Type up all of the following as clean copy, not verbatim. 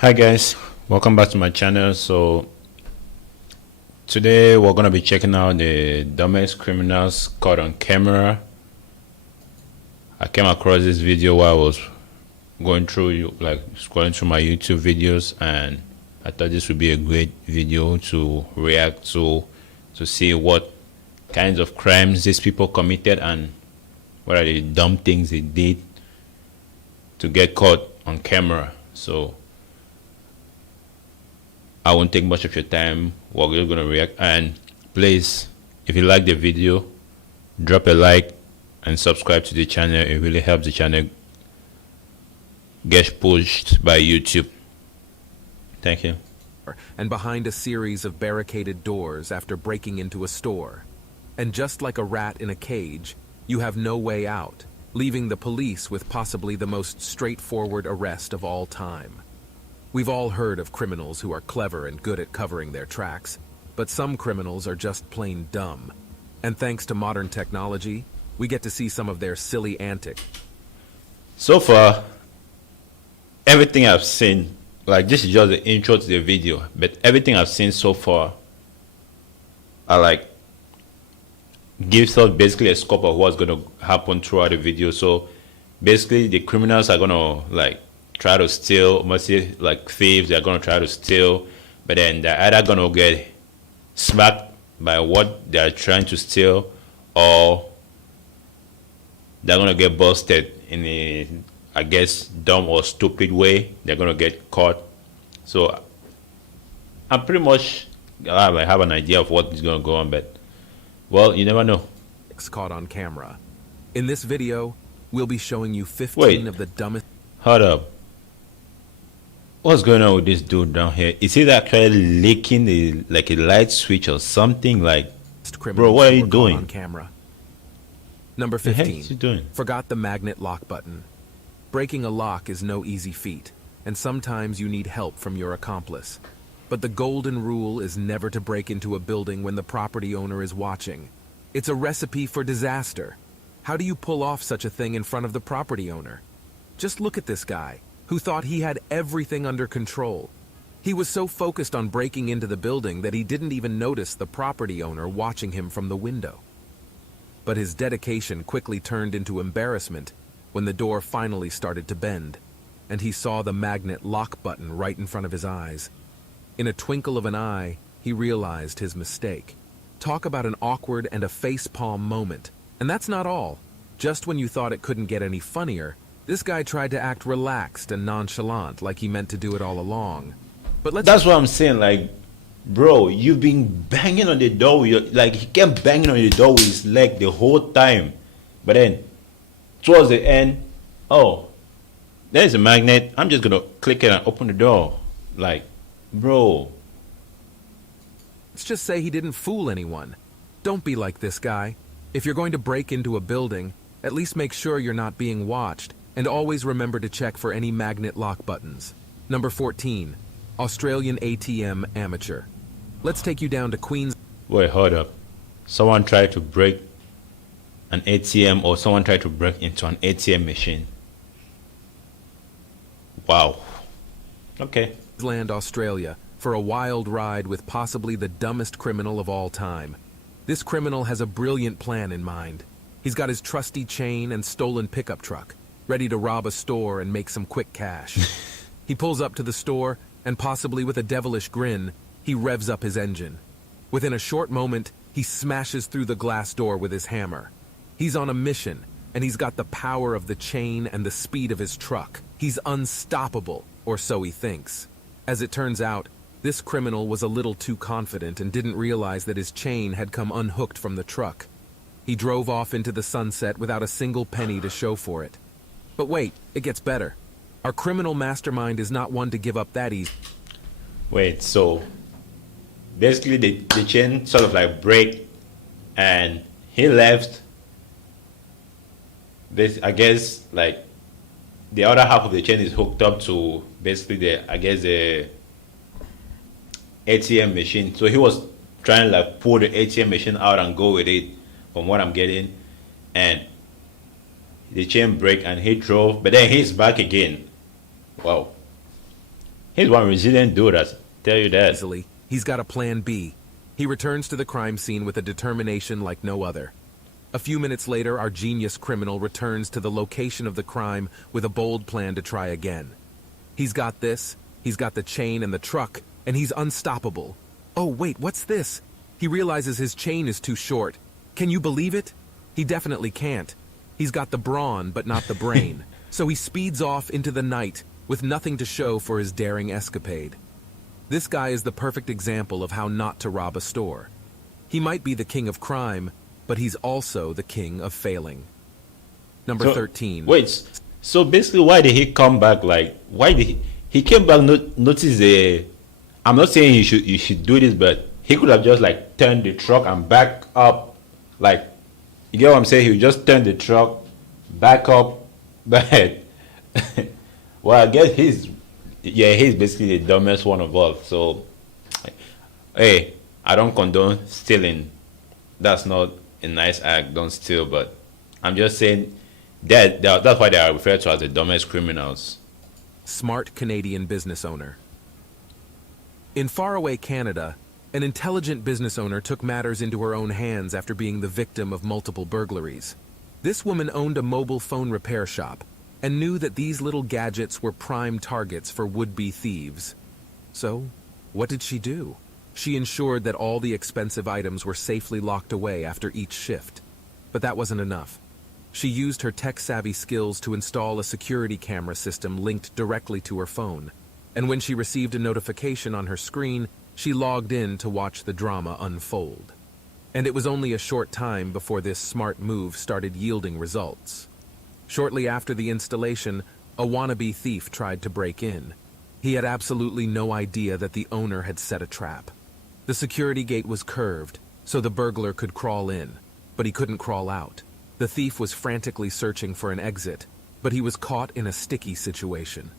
Hi guys, welcome back to my channel. So today we're gonna be checking out the dumbest criminals caught on camera. I came across this video while I was going through scrolling through my YouTube videos, and I thought this would be a great video to react to see what kinds of crimes these people committed and what are the dumb things they did to get caught on camera. So I won't take much of your time. We're just gonna react, and please, if you like the video, drop a like and subscribe to the channel. It really helps the channel get pushed by YouTube. Thank you. And behind a series of barricaded doors after breaking into a store. And just like a rat in a cage, you have no way out, leaving the police with possibly the most straightforward arrest of all time. We've all heard of criminals who are clever and good at covering their tracks, but some criminals are just plain dumb. And thanks to modern technology, we get to see some of their silly antics. So far, everything I've seen, like this is just the intro to the video, but everything I've seen so far are like gives us basically a scope of what's gonna happen throughout the video. So basically the criminals are gonna like try to steal, mostly like thieves. They're gonna try to steal, but then they're either gonna get smacked by what they're trying to steal, or they're gonna get busted in a, I guess, dumb or stupid way. They're gonna get caught. So I'm pretty much I have an idea of what is gonna go on, but well, you never know. Caught on camera. In this video, we'll be showing you 15 of the dumbest. Hold up. What's going on with this dude down here? Is he actually licking the like a light switch or something? Like, bro, what are you doing on camera? Number The heck 15. is he doing? Forgot the magnet lock button. Breaking a lock is no easy feat, and sometimes you need help from your accomplice. But the golden rule is never to break into a building when the property owner is watching. It's a recipe for disaster. How do you pull off such a thing in front of the property owner? Just look at this guy, who thought he had everything under control. He was so focused on breaking into the building that he didn't even notice the property owner watching him from the window. But his dedication quickly turned into embarrassment when the door finally started to bend, and he saw the magnet lock button right in front of his eyes. In a twinkle of an eye, he realized his mistake. Talk about an awkward and a facepalm moment. And that's not all. Just when you thought it couldn't get any funnier, this guy tried to act relaxed and nonchalant like he meant to do it all along. But That's what I'm saying. Like, bro, you've been banging on the door. Like, he kept banging on the door with his leg the whole time. But then, towards the end, oh, there's a magnet. I'm just gonna click it and open the door. Like, bro. Let's just say he didn't fool anyone. Don't be like this guy. If you're going to break into a building, at least make sure you're not being watched, and always remember to check for any magnet lock buttons. Number 14. Australian ATM amateur. Let's take you down to Queens. Wait, hold up. Someone tried to break an ATM, or someone tried to break into an ATM machine. Wow. Okay. Queensland, Australia, for a wild ride with possibly the dumbest criminal of all time. This criminal has a brilliant plan in mind. He's got his trusty chain and stolen pickup truck, ready to rob a store and make some quick cash. He pulls up to the store, and possibly with a devilish grin, he revs up his engine. Within a short moment, he smashes through the glass door with his hammer. He's on a mission, and he's got the power of the chain and the speed of his truck. He's unstoppable, or so he thinks. As it turns out, this criminal was a little too confident and didn't realize that his chain had come unhooked from the truck. He drove off into the sunset without a single penny to show for it. But wait, it gets better. Our criminal mastermind is not one to give up that easy. Wait, so basically the chain sort of like break, and he left. This, I guess, like the other half of the chain is hooked up to basically the, I guess, the ATM machine. So he was trying to like pull the ATM machine out and go with it, from what I'm getting, and the chain break and he drove, but then he's back again. Wow. He's one resilient dude, I tell you that. Easily, he's got a plan B. He returns to the crime scene with a determination like no other. A few minutes later, our genius criminal returns to the location of the crime with a bold plan to try again. He's got this, he's got the chain and the truck, and he's unstoppable. Oh, wait, what's this? He realizes his chain is too short. Can you believe it? He definitely can't. He's got the brawn, but not the brain. So he speeds off into the night with nothing to show for his daring escapade. This guy is the perfect example of how not to rob a store. He might be the king of crime, but he's also the king of failing. Number So, 13. Wait, so basically, why did he come back? Like, why did he came back? Notice the. I'm not saying you should do this, but he could have just like turned the truck and back up, like, you get what I'm saying? He would just turn the truck, back up, but well, I guess he's basically the dumbest one of all. So, hey, I don't condone stealing. That's not a nice act. Don't steal, but I'm just saying that's why they are referred to as the dumbest criminals. Smart Canadian business owner. In faraway Canada, an intelligent business owner took matters into her own hands after being the victim of multiple burglaries. This woman owned a mobile phone repair shop and knew that these little gadgets were prime targets for would-be thieves. So, what did she do? She ensured that all the expensive items were safely locked away after each shift. But that wasn't enough. She used her tech-savvy skills to install a security camera system linked directly to her phone. And when she received a notification on her screen, she logged in to watch the drama unfold. And it was only a short time before this smart move started yielding results. Shortly after the installation, a wannabe thief tried to break in. He had absolutely no idea that the owner had set a trap. The security gate was curved, so the burglar could crawl in, but he couldn't crawl out. The thief was frantically searching for an exit, but he was caught in a sticky situation.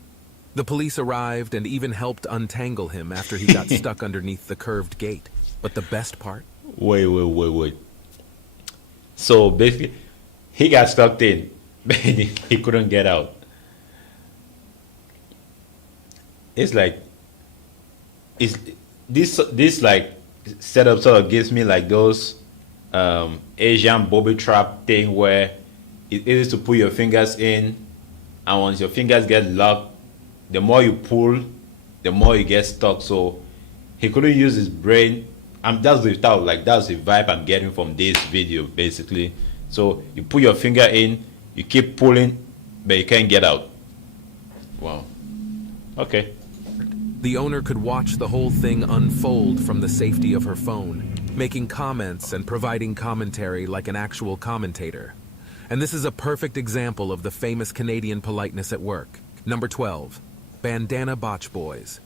The police arrived and even helped untangle him after he got stuck underneath the curved gate. But the best part? Wait. So basically, he got stuck in, but he couldn't get out. It's like, it's this like setup sort of gives me like those Asian booby trap thing where it is to put your fingers in, and once your fingers get locked, the more you pull, the more you get stuck. So he couldn't use his brain. That's the thought, like that's the vibe I'm getting from this video, basically. So you put your finger in, you keep pulling, but you can't get out. Wow. Okay. The owner could watch the whole thing unfold from the safety of her phone, making comments and providing commentary like an actual commentator. And this is a perfect example of the famous Canadian politeness at work. Number 12. Bandana Botch Boys.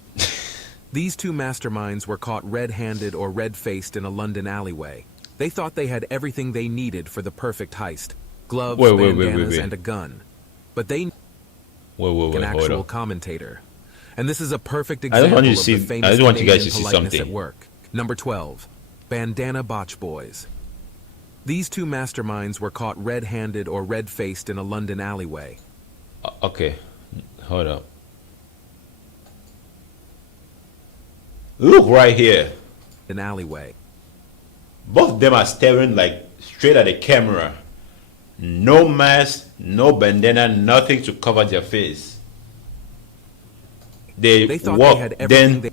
These two masterminds were caught red-handed or red-faced in a London alleyway. They thought they had everything they needed for the perfect heist. Gloves, bandanas, and a gun. But they Wait, an hold actual up. commentator. And this is a perfect I just example want you of to see. the famous I just want you guys to Canadian see politeness at something. work. Number 12. Bandana Botch Boys. These two masterminds were caught red-handed or red-faced in a London alleyway. Okay, hold up. Look right here. An alleyway. Both of them are staring like straight at the camera. No mask, no bandana, nothing to cover their face. They thought walk. they had everything Then they...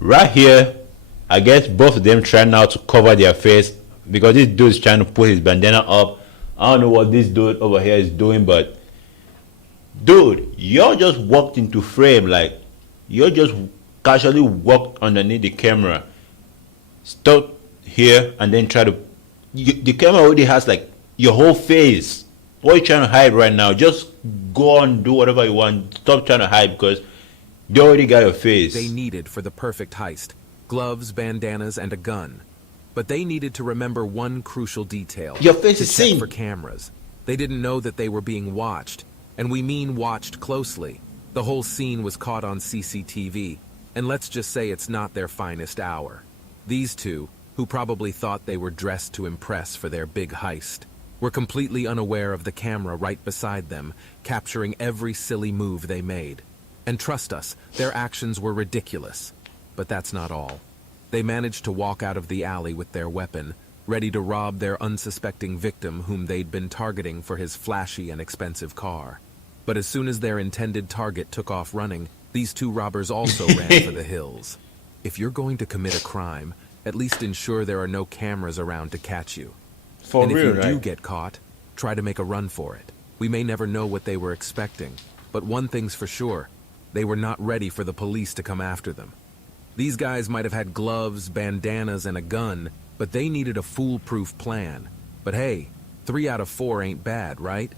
right here, I guess both of them trying now to cover their face because this dude is trying to put his bandana up. I don't know what this dude over here is doing, but dude, you just walked into frame, like you just casually walked underneath the camera, stop here, and then try to. The camera already has like your whole face. What are you trying to hide right now? Just go on, do whatever you want. Stop trying to hide because they already got your face. they needed for the perfect heist. Gloves, bandanas, and a gun. But they needed to remember one crucial detail. Your face to is check seen. for cameras. They didn't know that they were being watched, and we mean watched closely. The whole scene was caught on CCTV, and let's just say it's not their finest hour. These two, who probably thought they were dressed to impress for their big heist, were completely unaware of the camera right beside them, capturing every silly move they made. And trust us, their actions were ridiculous. But that's not all. They managed to walk out of the alley with their weapon, ready to rob their unsuspecting victim whom they'd been targeting for his flashy and expensive car. But as soon as their intended target took off running, these two robbers also ran for the hills. If you're going to commit a crime, at least ensure there are no cameras around to catch you. For And real, if you do right? get caught, try to make a run for it. We may never know what they were expecting, but one thing's for sure, they were not ready for the police to come after them. These guys might have had gloves, bandanas, and a gun, but they needed a foolproof plan. But hey, 3 out of 4 ain't bad, right?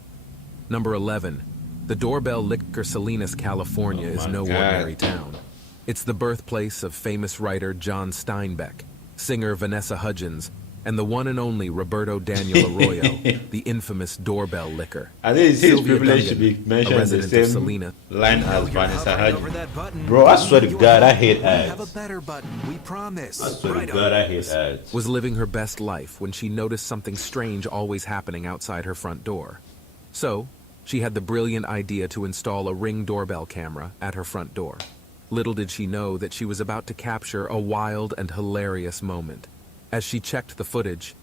Number 11. The Doorbell Liquor Salinas, California is my no God. ordinary town. It's the birthplace of famous writer John Steinbeck, singer Vanessa Hudgens, and the one and only Roberto Daniel Arroyo, the infamous Doorbell Liquor. I think it's his Sylvia privilege to Duncan, be mentioned a in the resident of same Salina, line as You're Vanessa hovering over Hudgens. that button. Bro, I swear to You God, have- I hate you have a ads. better button, we promise. I swear Right to God, on. I hate ads. was living her best life when she noticed something strange always happening outside her front door. So, she had the brilliant idea to install a Ring doorbell camera at her front door. Little did she know that she was about to capture a wild and hilarious moment. As she checked the footage,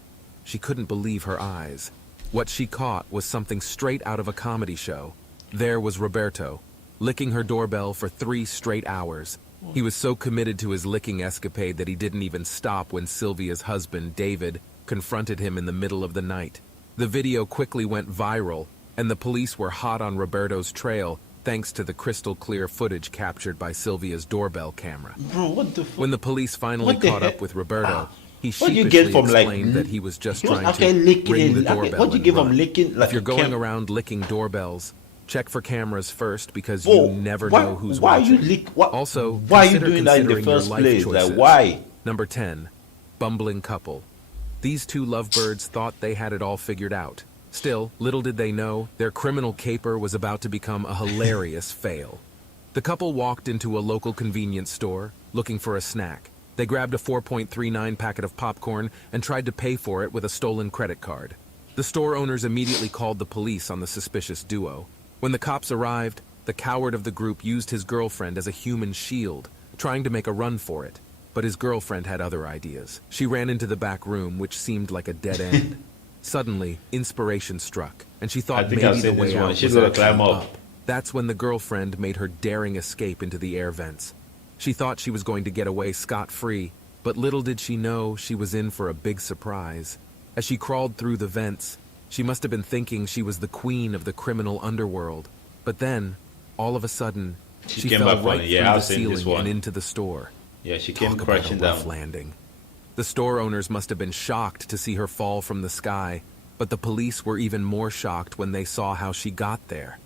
she couldn't believe her eyes. What she caught was something straight out of a comedy show. There was Roberto, licking her doorbell for 3 straight hours. He was so committed to his licking escapade that he didn't even stop when Sylvia's husband, David, confronted him in the middle of the night. The video quickly went viral, and the police were hot on Roberto's trail thanks to the crystal clear footage captured by Sylvia's doorbell camera. Bro, what the fuck? When the police finally What the caught heck? up with Roberto, he What do you sheepishly get from, like, explained that he was just he was trying to actually licking ring the it. Okay, doorbell what do you and give him run. licking, like, If you're going cam- around licking doorbells, check for cameras first because Whoa, you never why- know who's why watching. you lick- what- Also, why are you consider doing that in the considering your first life place? Like, choices. why? Number 10, bumbling couple. These two lovebirds thought they had it all figured out. Still, little did they know, their criminal caper was about to become a hilarious fail. The couple walked into a local convenience store, looking for a snack. They grabbed a 4.39 packet of popcorn and tried to pay for it with a stolen credit card. The store owners immediately called the police on the suspicious duo. When the cops arrived, the coward of the group used his girlfriend as a human shield, trying to make a run for it. But his girlfriend had other ideas. She ran into the back room, which seemed like a dead end. Suddenly, inspiration struck, and she thought I think I've maybe the seen this way one. out She's was gonna actually climb up. up. That's when the girlfriend made her daring escape into the air vents. She thought she was going to get away scot-free, but little did she know she was in for a big surprise. As she crawled through the vents, she must have been thinking she was the queen of the criminal underworld. But then, all of a sudden, she came fell back right on it. through Yeah, the I've seen this ceiling and one. into the store. Yeah, she came Talk about a crashing rough down. landing. The store owners must have been shocked to see her fall from the sky, but the police were even more shocked when they saw how she got there.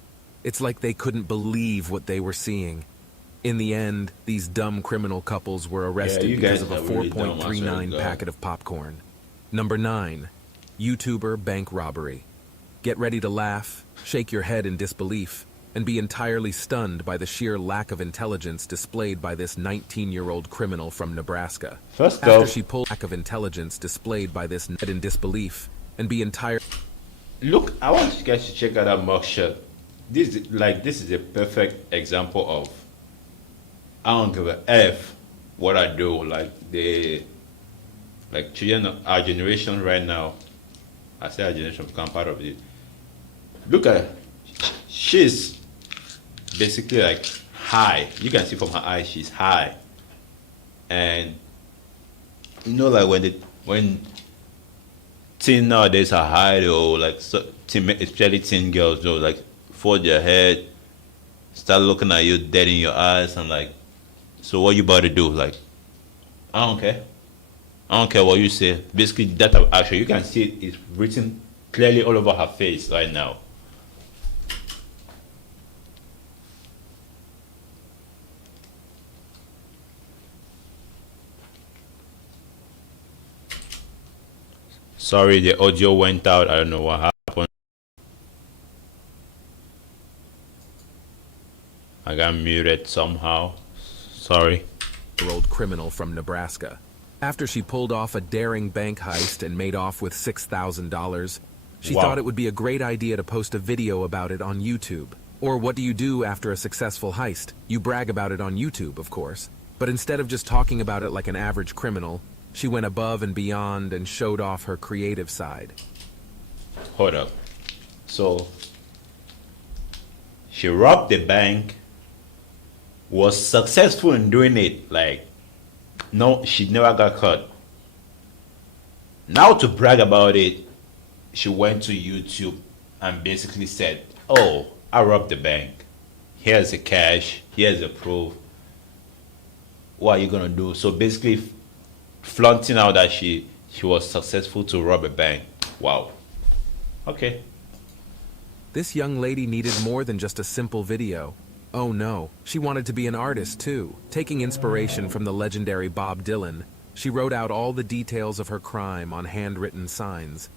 It's like they couldn't believe what they were seeing. In the end, these dumb criminal couples were arrested you because guys of a are really dumb, I swear to 4.39 God. packet of popcorn. Number 9, YouTuber bank robbery. Get ready to laugh, shake your head in disbelief, and be entirely stunned by the sheer lack of intelligence displayed by this 19-year-old criminal from Nebraska. First After off- she pulled lack of intelligence displayed by this net in disbelief and be entire. Look, I want you guys to check out that mugshot. This is a perfect example of I don't give a F what I do. Like children of our generation right now. I say our generation because I'm part of it. Look at her. She's basically like high. You can see from her eyes she's high. And you know, like when teen nowadays are high, or like especially teen girls, though, like fold their head, start looking at you dead in your eyes, and like, so what you about to do? Like, I don't care. I don't care what you say. Basically, that type of action, you can see it's written clearly all over her face right now. Sorry, the audio went out. I don't know what happened. I got muted somehow. Sorry. Old criminal from Nebraska. After she pulled off a daring bank heist and made off with $6,000, she Wow. thought it would be a great idea to post a video about it on YouTube. Or what do you do after a successful heist? You brag about it on YouTube, of course. But instead of just talking about it like an average criminal, she went above and beyond and showed off her creative side. Hold up. So she robbed the bank, was successful in doing it. Like, no, she never got caught. Now to brag about it, she went to YouTube and basically said, "Oh, I robbed the bank. Here's the cash. Here's the proof. What are you gonna do?" So basically, flaunting out that she was successful to rob a bank. Wow. Okay. This young lady needed more than just a simple video. Oh no, she wanted to be an artist too. Taking inspiration from the legendary Bob Dylan, she wrote out all the details of her crime on handwritten signs.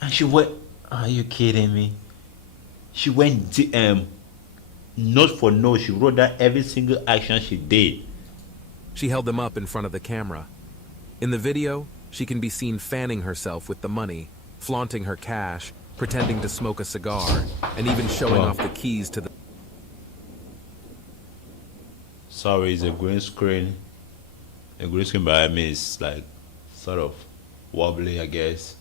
And she went. Are you kidding me? She went note for note. She wrote down every single action she did. She held them up in front of the camera. In the video, she can be seen fanning herself with the money, flaunting her cash, pretending to smoke a cigar, and even showing off the keys to the... Sorry, it's a green screen. A green screen behind me is like sort of wobbly, I guess.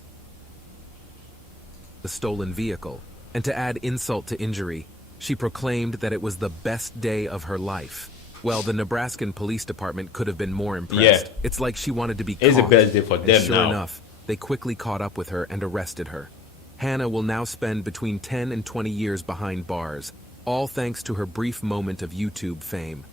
the stolen vehicle. And to add insult to injury, she proclaimed that it was the best day of her life. Well, the Nebraskan Police Department could have been more impressed. Yeah. It's like she wanted to be caught. It's the best day for And them sure now. enough, they quickly caught up with her and arrested her. Hannah will now spend between 10 and 20 years behind bars, all thanks to her brief moment of YouTube fame.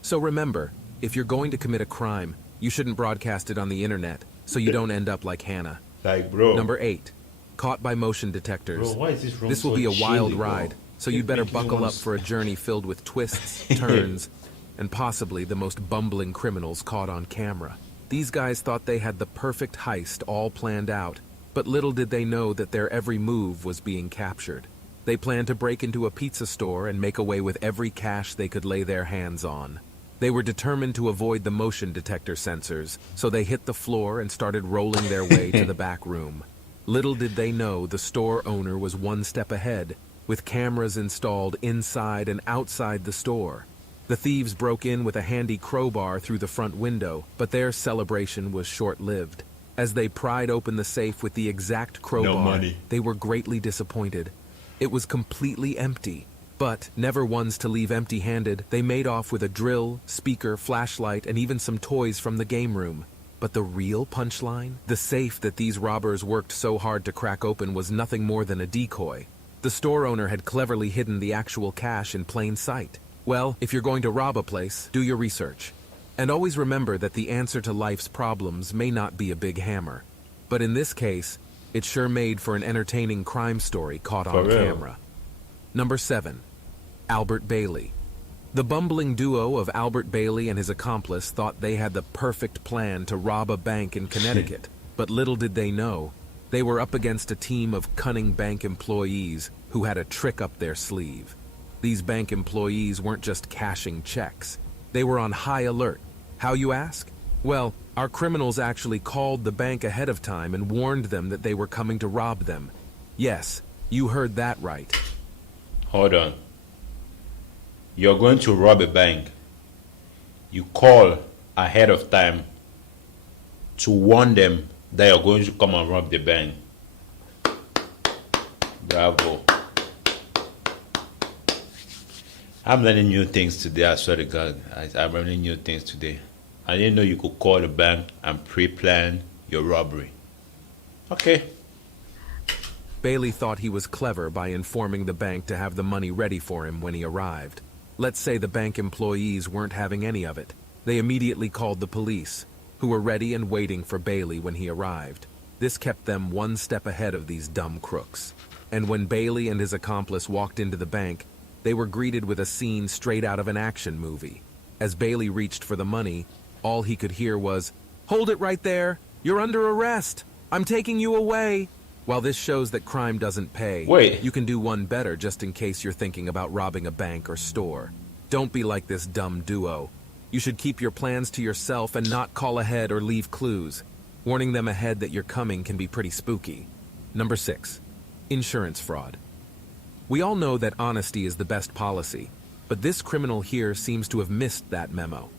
So remember, if you're going to commit a crime, you shouldn't broadcast it on the internet, so you don't end up like Hannah. Like, bro. Number 8. Caught by motion detectors. Bro, why is this room This will so be a wild chilly, bro? ride, so you'd better buckle up for a journey filled with twists, turns, and possibly the most bumbling criminals caught on camera. These guys thought they had the perfect heist all planned out, but little did they know that their every move was being captured. They planned to break into a pizza store and make away with every cash they could lay their hands on. They were determined to avoid the motion detector sensors, so they hit the floor and started rolling their way to the back room. Little did they know the store owner was one step ahead, with cameras installed inside and outside the store. The thieves broke in with a handy crowbar through the front window, but their celebration was short-lived. As they pried open the safe with the exact crowbar, money. they were greatly disappointed. It was completely empty. But, never ones to leave empty-handed, they made off with a drill, speaker, flashlight, and even some toys from the game room. But the real punchline? The safe that these robbers worked so hard to crack open was nothing more than a decoy. The store owner had cleverly hidden the actual cash in plain sight. Well, if you're going to rob a place, do your research. And always remember that the answer to life's problems may not be a big hammer. But in this case, it sure made for an entertaining crime story caught on real. camera. Number 7. Albert Bailey. The bumbling duo of Albert Bailey and his accomplice thought they had the perfect plan to rob a bank in Connecticut, but little did they know, they were up against a team of cunning bank employees who had a trick up their sleeve. These bank employees weren't just cashing checks. They were on high alert. How, you ask? Well, our criminals actually called the bank ahead of time and warned them that they were coming to rob them. Yes, you heard that right. Hold on. You're going to rob a bank. You call ahead of time to warn them that you're going to come and rob the bank. Bravo. I'm learning new things today, I swear to God. I'm learning new things today. I didn't know you could call the bank and pre-plan your robbery. Okay. Bailey thought he was clever by informing the bank to have the money ready for him when he arrived. Let's say the bank employees weren't having any of it. They immediately called the police, who were ready and waiting for Bailey when he arrived. This kept them one step ahead of these dumb crooks. And when Bailey and his accomplice walked into the bank, they were greeted with a scene straight out of an action movie. As Bailey reached for the money, all he could hear was, "Hold it right there! You're under arrest! I'm taking you away!" While this shows that crime doesn't pay, Wait. you can do one better just in case you're thinking about robbing a bank or store. Don't be like this dumb duo. You should keep your plans to yourself and not call ahead or leave clues. Warning them ahead that you're coming can be pretty spooky. Number 6. Insurance fraud. We all know that honesty is the best policy, but this criminal here seems to have missed that memo.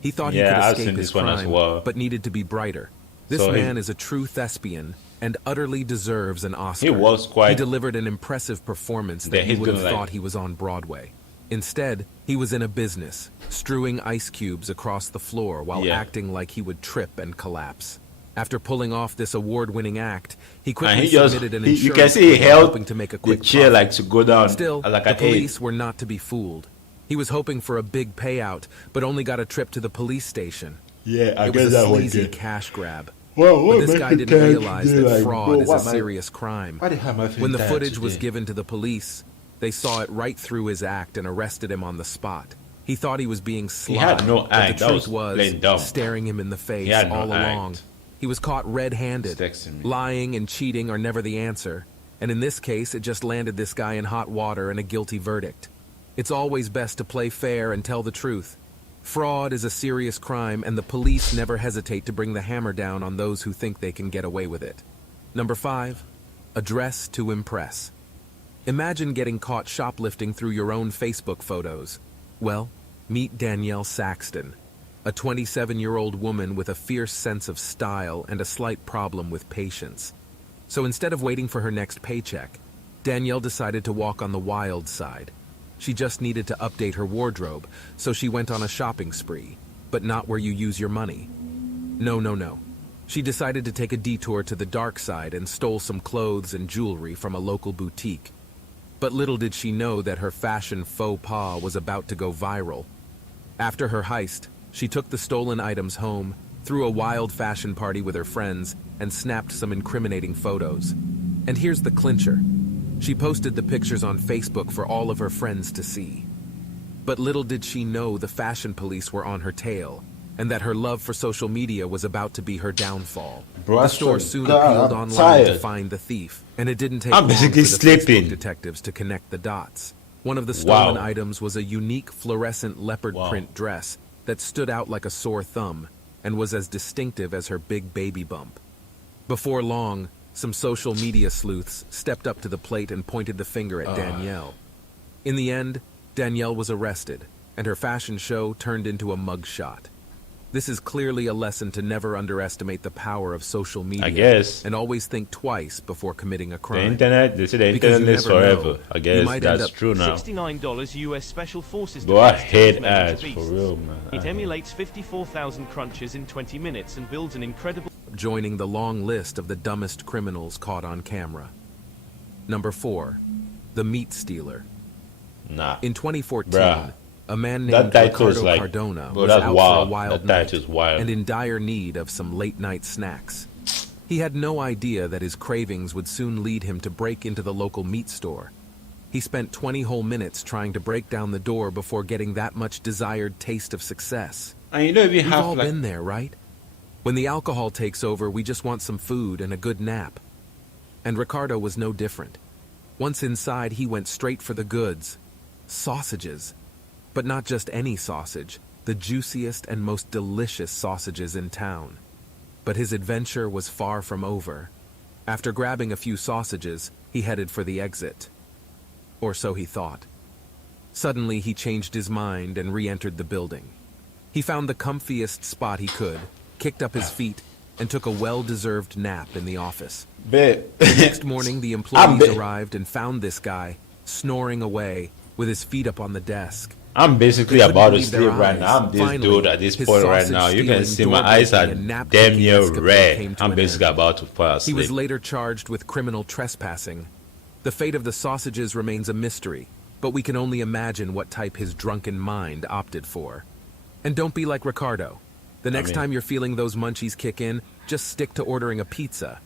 He thought he Yeah, could I've escape seen his this one as crime, well. but needed to be brighter. This So he- man is a true thespian and utterly deserves an Oscar. He was quite- He delivered an impressive performance that Yeah, you he's would have gonna, like- thought he was on Broadway. Instead, he was in a business, strewing ice cubes across the floor while Yeah. acting like he would trip and collapse. After pulling off this award-winning act, he And quickly he just, submitted an you can insurance see he claim held hoping to make a the quick chair profit. like to go down Still, like the an police eight. were not to be fooled. He was hoping for a big payout, but only got a trip to the police station. Yeah, I It guess was a that was sleazy good. cash grab. Well, But this guy didn't realize that fraud is a serious crime. Why the hell am I feeling When the tired footage was today? given to the police, they saw it right through his act and arrested him on the spot. He thought he was being sly, had no but act. the That truth was plain dumb. staring him in the face had no all act. along. He was caught red-handed. He's texting me. Lying and cheating are never the answer, and in this case, it just landed this guy in hot water and a guilty verdict. It's always best to play fair and tell the truth. Fraud is a serious crime, and the police never hesitate to bring the hammer down on those who think they can get away with it. Number 5, address to impress. Imagine getting caught shoplifting through your own Facebook photos. Well, meet Danielle Saxton, a 27-year-old woman with a fierce sense of style and a slight problem with patience. So instead of waiting for her next paycheck, Danielle decided to walk on the wild side. She just needed to update her wardrobe, so she went on a shopping spree, but not where you use your money. No. She decided to take a detour to the dark side and stole some clothes and jewelry from a local boutique. But little did she know that her fashion faux pas was about to go viral. After her heist, she took the stolen items home, threw a wild fashion party with her friends, and snapped some incriminating photos. And here's the clincher. She posted the pictures on Facebook for all of her friends to see. But little did she know the fashion police were on her tail, and that her love for social media was about to be her downfall. Bro, I The store swear to soon God, appealed I'm online to tired. find the thief, and it didn't take I'm long basically for the Facebook sleeping. detectives to connect the dots. One of the stolen Wow. items was a unique fluorescent leopard Wow. print dress that stood out like a sore thumb and was as distinctive as her big baby bump. Before long, some social media sleuths stepped up to the plate and pointed the finger at Danielle. In the end, Danielle was arrested, and her fashion show turned into a mugshot. This is clearly a lesson to never underestimate the power of social media, I guess. and always think twice before committing a The crime. internet, they say the Because internet you lives never know. forever. I You guess might end that's up true now. $69 US Special Forces Bro, I device hate turns men into ads, for beasts. real, man. I It hate- emulates 54,000 crunches in 20 minutes and builds an incredible Joining the long list of the dumbest criminals caught on camera. Number 4, the meat stealer. Nah. In 2014, Bruh. a man That named title is Ricardo like- Cardona bro, was that's out for a wild. wild That night title is wild. and in dire need of some late-night snacks. He had no idea that his cravings would soon lead him to break into the local meat store. He spent 20 whole minutes trying to break down the door before getting that much desired taste of success. And you don't even We've have all like been there, right? When the alcohol takes over, we just want some food and a good nap. And Ricardo was no different. Once inside, he went straight for the goods. Sausages. But not just any sausage, the juiciest and most delicious sausages in town. But his adventure was far from over. After grabbing a few sausages, he headed for the exit. Or so he thought. Suddenly, he changed his mind and re-entered the building. He found the comfiest spot he could, kicked up his feet, and took a well-deserved nap in the office. bet. Next morning, the employees bet- arrived and found this guy snoring away with his feet up on the desk. I'm basically They couldn't about to believe their sleep right eyes. now. I'm this Finally, dude at this his point right now. You can sausage-stealing, see my eyes are door-breaking, and damn nap-kicking near escapade red. came to I'm an basically end. about to fall He asleep. was later charged with criminal trespassing. The fate of the sausages remains a mystery, but we can only imagine what type his drunken mind opted for. And don't be like Ricardo. The next mean- time you're feeling those munchies kick in, just stick to ordering a pizza.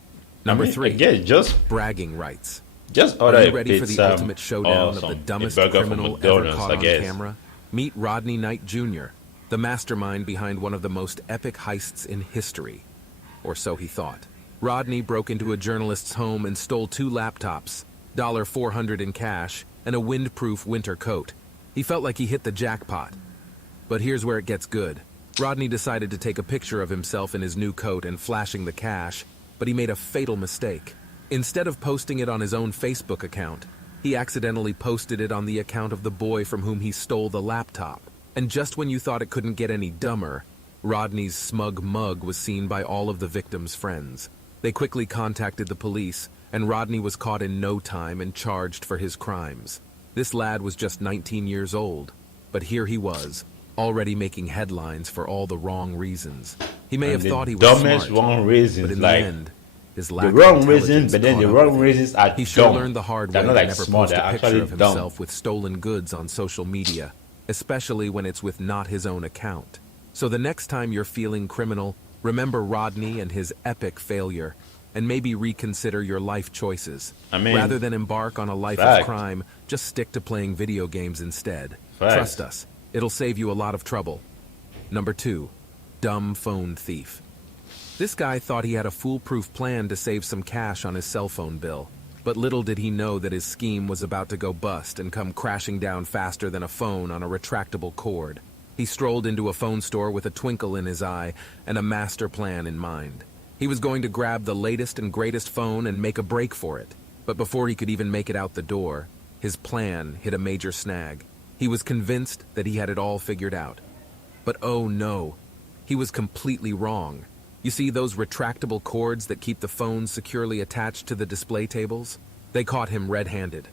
Number 3, Again, bragging rights. just order Are you a ready for the pizza ultimate showdown of the some- dumbest a burger from criminal ever McDonald's, caught I on guess. camera? Meet Rodney Knight Jr., the mastermind behind one of the most epic heists in history. Or so he thought. Rodney broke into a journalist's home and stole 2 laptops, $400 in cash, and a windproof winter coat. He felt like he hit the jackpot. But here's where it gets good. Rodney decided to take a picture of himself in his new coat and flashing the cash, but he made a fatal mistake. Instead of posting it on his own Facebook account, He accidentally posted it on the account of the boy from whom he stole the laptop. And just when you thought it couldn't get any dumber, Rodney's smug mug was seen by all of the victim's friends. They quickly contacted the police, and Rodney was caught in no time and charged for his crimes. This lad was just 19 years old, but here he was, already making headlines for all the wrong reasons. He may have thought he was dumbest smart, wrong reasons, but in like the end, his the lack of wrong intelligence reasons, but then caught the up wrong with him. reasons are He sure dumb. learned the hard They're way not to like never smart, post they're a picture actually of dumb. himself with stolen goods on social media, especially when it's with not his own account. So the next time you're feeling criminal, remember Rodney and his epic failure, and maybe reconsider your life choices. I mean, rather than embark on a life fact. of crime, just stick to playing video games instead. Fact. Trust us, it'll save you a lot of trouble. Number 2, dumb phone thief. This guy thought he had a foolproof plan to save some cash on his cell phone bill, but little did he know that his scheme was about to go bust and come crashing down faster than a phone on a retractable cord. He strolled into a phone store with a twinkle in his eye and a master plan in mind. He was going to grab the latest and greatest phone and make a break for it. But before he could even make it out the door, his plan hit a major snag. He was convinced that he had it all figured out. But oh no, he was completely wrong. You see those retractable cords that keep the phones securely attached to the display tables? They caught him red-handed.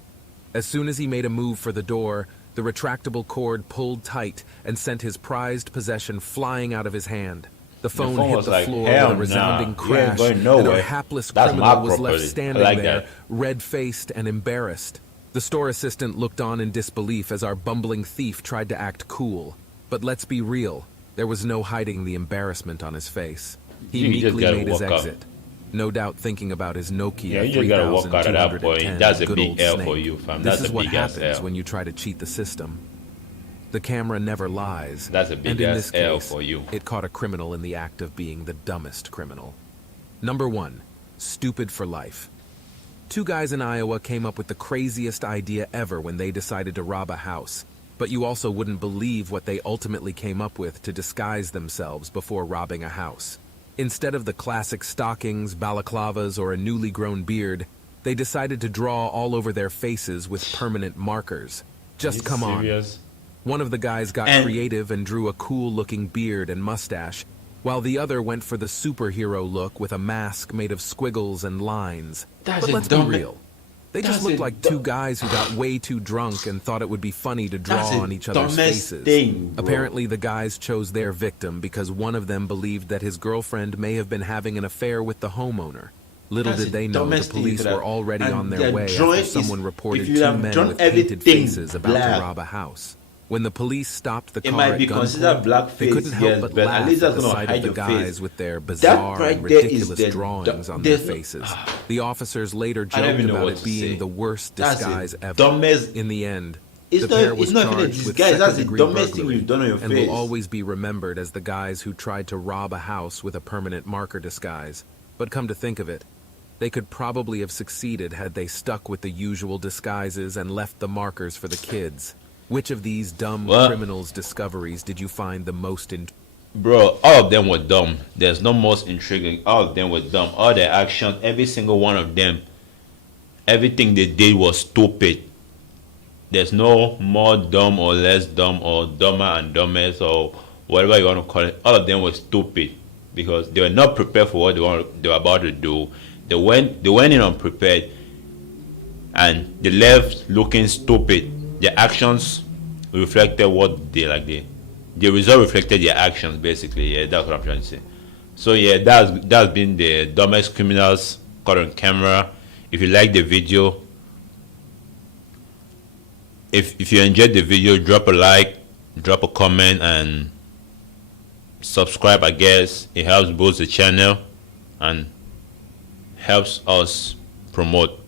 As soon as he made a move for the door, the retractable cord pulled tight and sent his prized possession flying out of his hand. The phone hit was the like, floor "Hell with a resounding nah, you ain't crash, going and nowhere. our hapless That's criminal my was left property. I standing like there, that." red-faced and embarrassed. The store assistant looked on in disbelief as our bumbling thief tried to act cool. But let's be real, there was no hiding the embarrassment on his face. He You just meekly gotta made his walk out. exit, no doubt thinking about his Nokia Yeah, you just gotta walk out of that 3210 point. That's a good big old L Snake. for you, fam. This That's is a what big ass happens L. when you try to cheat the system. The camera never lies. That's a big and in ass this L case, for you. It caught a criminal in the act of being the dumbest criminal. Number 1, stupid for life. 2 guys in Iowa came up with the craziest idea ever when they decided to rob a house. But you also wouldn't believe what they ultimately came up with to disguise themselves before robbing a house. Instead of the classic stockings, balaclavas, or a newly grown beard, they decided to draw all over their faces with permanent markers. Just come on. Serious? One of the guys got And- creative and drew a cool-looking beard and mustache, while the other went for the superhero look with a mask made of squiggles and lines. That's But a let's be dumb- real. They just that's looked a like dumb- 2 guys who got way too drunk and thought it would be funny to draw That's the on each other's dumbest faces. thing, bro. Apparently, the guys chose their victim because one of them believed that his girlfriend may have been having an affair with the homeowner. Little That's did the they know the dumbest thing police that- were already and on their the way drawing after is- someone reported if you 2 have men drawn with painted everything faces about black, to rob a house. When the police stopped the It car might at be considered gunpoint, they blackface, couldn't help yes, but but at laugh least at that's the gonna sight hide of the your guys face. with their bizarre right and there is ridiculous the drawings on there's their no- faces. The officers later I don't joked even know about what it to being say. the worst That's disguise the ever. dumbest- In the end, It's the not- pair was it's not even a charged with disguise, that's the second-degree dumbest thing burglary you've done on your and face. will always be remembered as the guys who tried to rob a house with a permanent marker disguise. But come to think of it, they could probably have succeeded had they stuck with the usual disguises and left the markers for the kids. Which of these dumb What? criminals' discoveries did you find the most Bro, all of them were dumb. There's no most intriguing. All of them were dumb. All their actions, every single one of them, everything they did was stupid. There's no more dumb or less dumb or dumber and dumbest or whatever you want to call it. All of them were stupid because they were not prepared for what they were about to do. They went in unprepared and they left looking stupid. Their actions reflected what the result reflected their actions basically. Yeah, that's what I'm trying to say. So yeah, that's been the dumbest criminals caught on camera. If you like the video, if you enjoyed the video, drop a like, drop a comment, and subscribe. I guess it helps boost the channel and helps us promote